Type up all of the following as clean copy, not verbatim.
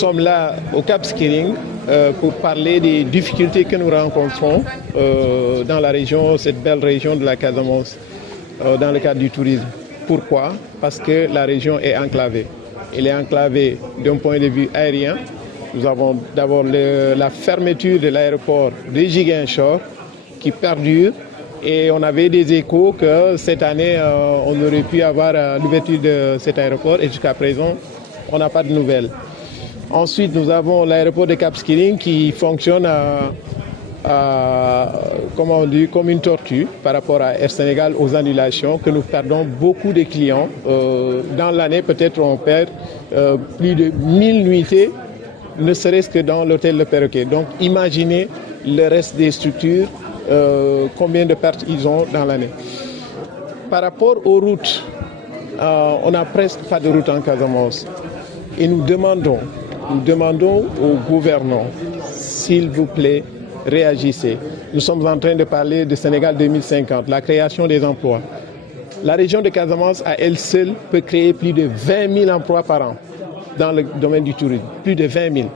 sommes là au Cap Skirring pour parler des difficultés que nous rencontrons dans la région, cette belle région de la Casamance, dans le cadre du tourisme. Pourquoi? Parce que la région est enclavée. Elle est enclavée d'un point de vue aérien. Nous avons d'abord la fermeture de l'aéroport de Ziguinchor qui perdure. Et on avait des échos que cette année, on aurait pu avoir l'ouverture de cet aéroport et jusqu'à présent, on n'a pas de nouvelles. Ensuite, nous avons l'aéroport de Cap Skirring qui fonctionne comment on dit, comme une tortue par rapport à Air Sénégal aux annulations, que nous perdons beaucoup de clients. Dans l'année, peut-être on perd plus de 1000 nuitées, ne serait-ce que dans l'hôtel Le Perroquet. Donc imaginez le reste des structures, combien de pertes ils ont dans l'année. Par rapport aux routes, on n'a presque pas de route en Casamance. Et nous demandons aux gouvernants, s'il vous plaît, réagissez. Nous sommes en train de parler de Sénégal 2050, la création des emplois. La région de Casamance, à elle seule, peut créer plus de 20 000 emplois par an dans le domaine du tourisme. Plus de 20 000.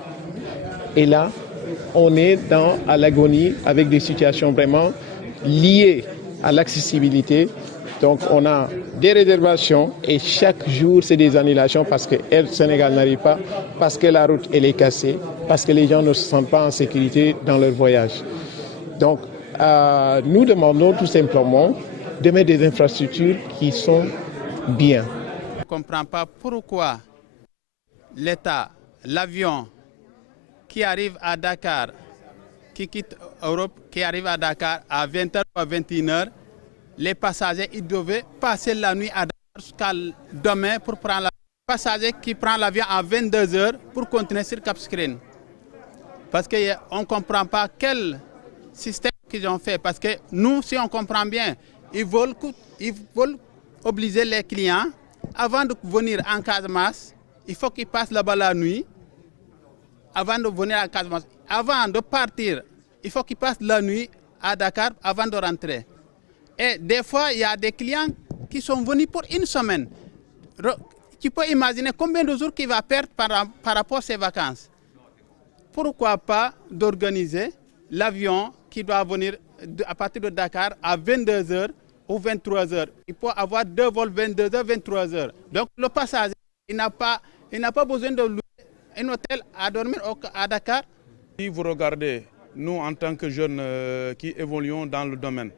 Et là, on est à l'agonie avec des situations vraiment liées à l'accessibilité. Donc on a des réservations et chaque jour c'est des annulations parce que Air Sénégal n'arrive pas, parce que la route elle est cassée, parce que les gens ne se sentent pas en sécurité dans leur voyage. Donc nous demandons tout simplement de mettre des infrastructures qui sont bien. Je ne comprends pas pourquoi l'État, l'avion qui arrive à Dakar, qui quitte Europe, qui arrive à Dakar à 20h ou à 21h, les passagers ils devaient passer la nuit à Dakar jusqu'à demain pour prendre l'avion. Les passagers qui prennent l'avion à 22h pour continuer sur Cap Skirring. Parce qu'on ne comprend pas quel système qu'ils ont fait. Parce que nous, si on comprend bien, ils veulent obliger les clients, avant de venir en Casamance, il faut qu'ils passent là-bas la nuit, avant de venir à Casamance. Avant de partir, il faut qu'ils passent la nuit à Dakar avant de rentrer. Et des fois, il y a des clients qui sont venus pour une semaine. Tu peux imaginer combien de jours qu'il va perdre par rapport à ses vacances. Pourquoi pas d'organiser l'avion qui doit venir à partir de Dakar à 22h ou 23h. Il peut avoir deux vols 22h, 23h. Donc le passager, il n'a pas besoin de louer un hôtel à dormir à Dakar. Si vous regardez, nous en tant que jeunes qui évoluons dans le domaine,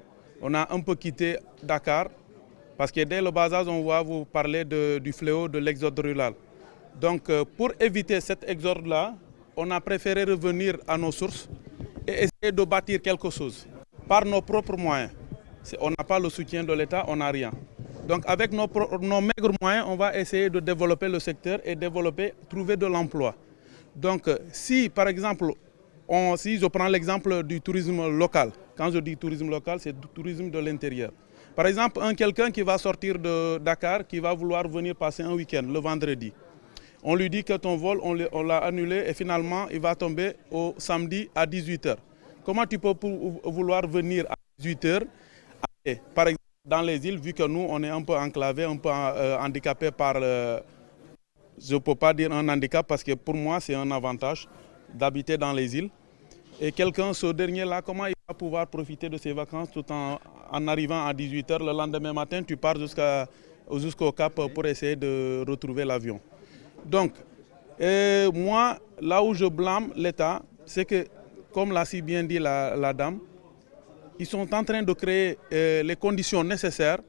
on a un peu quitté Dakar parce que dès le bas âge, on va vous parler du fléau de l'exode rural. Donc pour éviter cet exode-là, on a préféré revenir à nos sources et essayer de bâtir quelque chose par nos propres moyens. On n'a pas le soutien de l'État, on n'a rien. Donc avec nos maigres moyens, on va essayer de développer le secteur et trouver de l'emploi. Donc si par exemple, si je prends l'exemple du tourisme local, quand je dis tourisme local, c'est du tourisme de l'intérieur. Par exemple, quelqu'un qui va sortir de Dakar, qui va vouloir venir passer un week-end le vendredi. On lui dit que ton vol, on l'a annulé et finalement, il va tomber au samedi à 18h. Comment tu peux vouloir venir à 18h? Par exemple, dans les îles, vu que nous, on est un peu enclavés, un peu handicapés par... je ne peux pas dire un handicap parce que pour moi, c'est un avantage d'habiter dans les îles. Et quelqu'un, ce dernier-là, comment il va pouvoir profiter de ses vacances tout en arrivant à 18h le lendemain matin, tu pars jusqu'au Cap pour essayer de retrouver l'avion. Donc, moi, là où je blâme l'État, c'est que, comme l'a si bien dit la dame, ils sont en train de créer les conditions nécessaires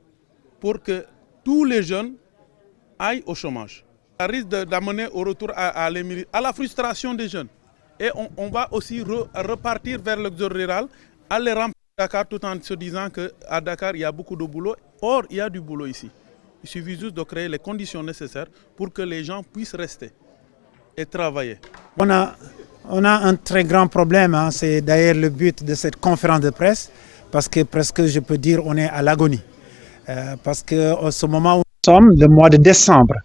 pour que tous les jeunes aillent au chômage. Ça risque d'amener au retour à la frustration des jeunes. Et on va aussi repartir vers l'exode rural, aller remplir Dakar tout en se disant qu'à Dakar, il y a beaucoup de boulot. Or, il y a du boulot ici. Il suffit juste de créer les conditions nécessaires pour que les gens puissent rester et travailler. On a un très grand problème, hein. C'est d'ailleurs le but de cette conférence de presse, parce que presque je peux dire on est à l'agonie. Parce qu'en ce moment où nous sommes, le mois de décembre,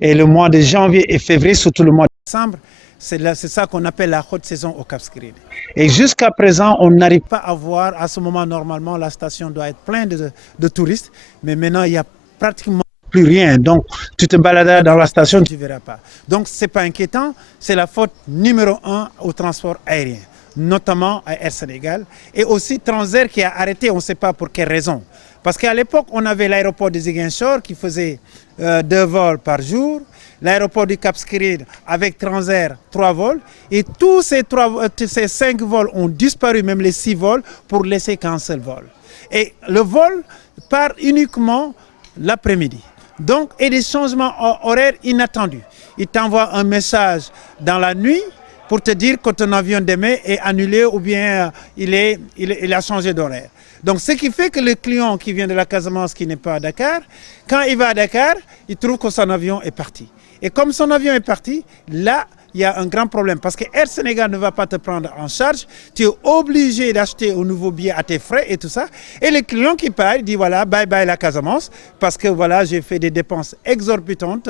et le mois de janvier et février, surtout le mois de décembre, c'est ça qu'on appelle la haute saison au Cap Skirring. Et jusqu'à présent, on n'arrive pas à voir, à ce moment normalement, la station doit être pleine de touristes, mais maintenant il y a pratiquement plus rien. Donc, tu te baladeras dans la station, tu ne verras pas. Donc, ce n'est pas inquiétant. C'est la faute numéro 1 au transport aérien, notamment à Air Sénégal. Et aussi Transair qui a arrêté, on ne sait pas pour quelle raison. Parce qu'à l'époque, on avait l'aéroport de Ziguinchor qui faisait 2 vols par jour, l'aéroport du Cap Skirring avec Transair 3 vols, et tous ces 5 vols ont disparu, même les 6 vols, pour laisser qu'un seul vol. Et le vol part uniquement l'après-midi. Donc, et des changements horaires inattendus. Il t'envoie un message dans la nuit pour te dire que ton avion demain est annulé ou bien il a changé d'horaire. Donc, ce qui fait que le client qui vient de la Casamance, qui n'est pas à Dakar, quand il va à Dakar, il trouve que son avion est parti. Et comme son avion est parti, là, il y a un grand problème parce que Air Sénégal ne va pas te prendre en charge. Tu es obligé d'acheter un nouveau billet à tes frais et tout ça. Et le client qui part, il dit voilà, bye bye la Casamance parce que voilà, j'ai fait des dépenses exorbitantes,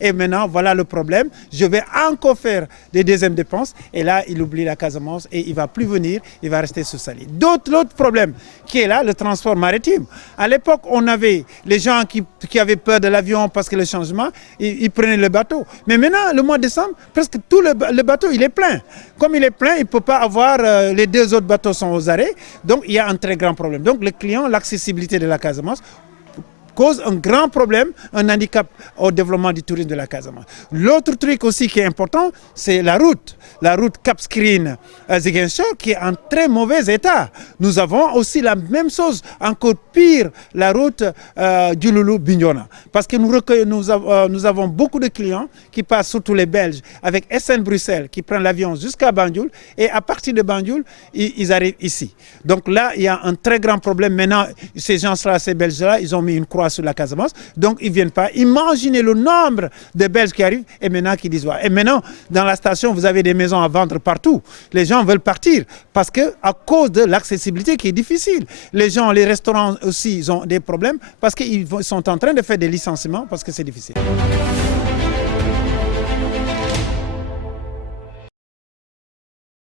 et maintenant voilà le problème. Je vais encore faire des deuxièmes dépenses et là, il oublie la Casamance et il ne va plus venir, il va rester sur Saly. L'autre problème qui est là, le transport maritime. À l'époque, on avait les gens qui avaient peur de l'avion parce que le changement, ils prenaient le bateau. Mais maintenant, le mois de décembre, presque tout le bateau, il est plein. Comme il est plein, il ne peut pas avoir, les 2 autres bateaux sont aux arrêts. Donc, il y a un très grand problème. Donc, le client, l'accessibilité de la Casamance cause un grand problème, un handicap au développement du tourisme de la Casamance. L'autre truc aussi qui est important, c'est la route Cap Skirring Ziguinchor qui est en très mauvais état. Nous avons aussi la même chose, encore pire, la route Diouloulou-Bignona. Parce que nous avons beaucoup de clients qui passent, surtout les Belges, avec SN Bruxelles, qui prennent l'avion jusqu'à Banjul et à partir de Banjul, ils arrivent ici. Donc là, il y a un très grand problème. Maintenant, ces gens-là, ces Belges-là, ils ont mis une croix sur la Casamance, donc ils ne viennent pas. Imaginez le nombre de Belges qui arrivent et maintenant qui disent et maintenant dans la station vous avez des maisons à vendre partout. Les gens veulent partir parce que à cause de l'accessibilité qui est difficile. Les restaurants aussi ils ont des problèmes parce qu'ils sont en train de faire des licenciements parce que c'est difficile.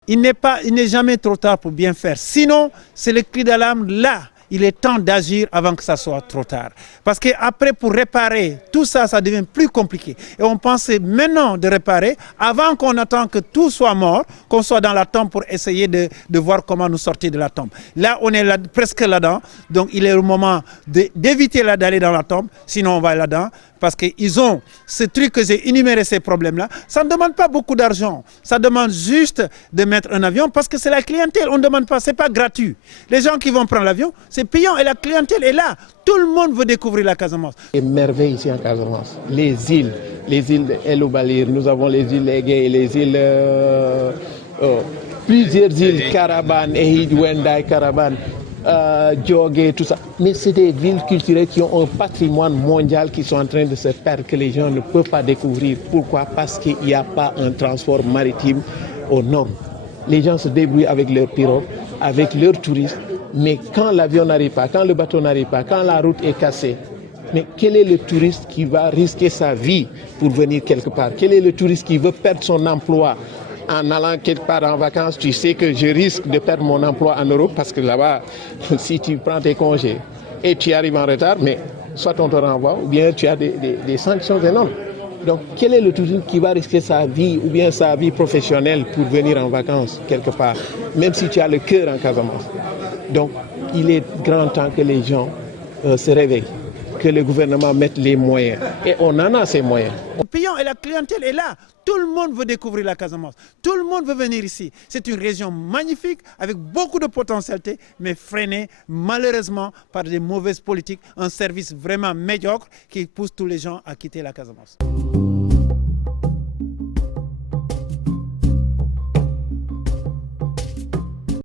Il n'est jamais trop tard pour bien faire. Sinon, c'est le cri d'alarme là. Il est temps d'agir avant que ça soit trop tard. Parce qu'après, pour réparer, tout ça, ça devient plus compliqué. Et on pense maintenant de réparer avant qu'on attend que tout soit mort, qu'on soit dans la tombe pour essayer de voir comment nous sortir de la tombe. Là, on est presque là-dedans. Donc, il est le moment d'éviter d'aller dans la tombe. Sinon, on va là-dedans. Parce qu'ils ont ce truc que j'ai énuméré, ces problèmes-là. Ça ne demande pas beaucoup d'argent. Ça demande juste de mettre un avion parce que c'est la clientèle. On ne demande pas, ce n'est pas gratuit. Les gens qui vont prendre l'avion, c'est payant et la clientèle est là. Tout le monde veut découvrir la Casamance. Et merveille ici en Casamance. Les îles de El Obalir, nous avons les îles Égée, les îles, plusieurs îles, Carabane, Ehid, Wendaï, Carabane. Djogé, tout ça. Mais c'est des villes culturelles qui ont un patrimoine mondial qui sont en train de se perdre, que les gens ne peuvent pas découvrir. Pourquoi? Parce qu'il n'y a pas un transport maritime aux normes. Les gens se débrouillent avec leurs pirogues, avec leurs touristes, mais quand l'avion n'arrive pas, quand le bateau n'arrive pas, quand la route est cassée, mais quel est le touriste qui va risquer sa vie pour venir quelque part? Quel est le touriste qui veut perdre son emploi? En allant quelque part en vacances, tu sais que je risque de perdre mon emploi en Europe parce que là-bas, si tu prends tes congés et tu arrives en retard, mais soit on te renvoie ou bien tu as des sanctions énormes. Donc, quel est le touriste qui va risquer sa vie ou bien sa vie professionnelle pour venir en vacances quelque part, même si tu as le cœur en Casamance? Donc, il est grand temps que les gens se réveillent, que le gouvernement mette les moyens. Et on en a ces moyens. Le payant et la clientèle est là. Tout le monde veut découvrir la Casamance. Tout le monde veut venir ici. C'est une région magnifique avec beaucoup de potentialité, mais freinée malheureusement par des mauvaises politiques, un service vraiment médiocre qui pousse tous les gens à quitter la Casamance.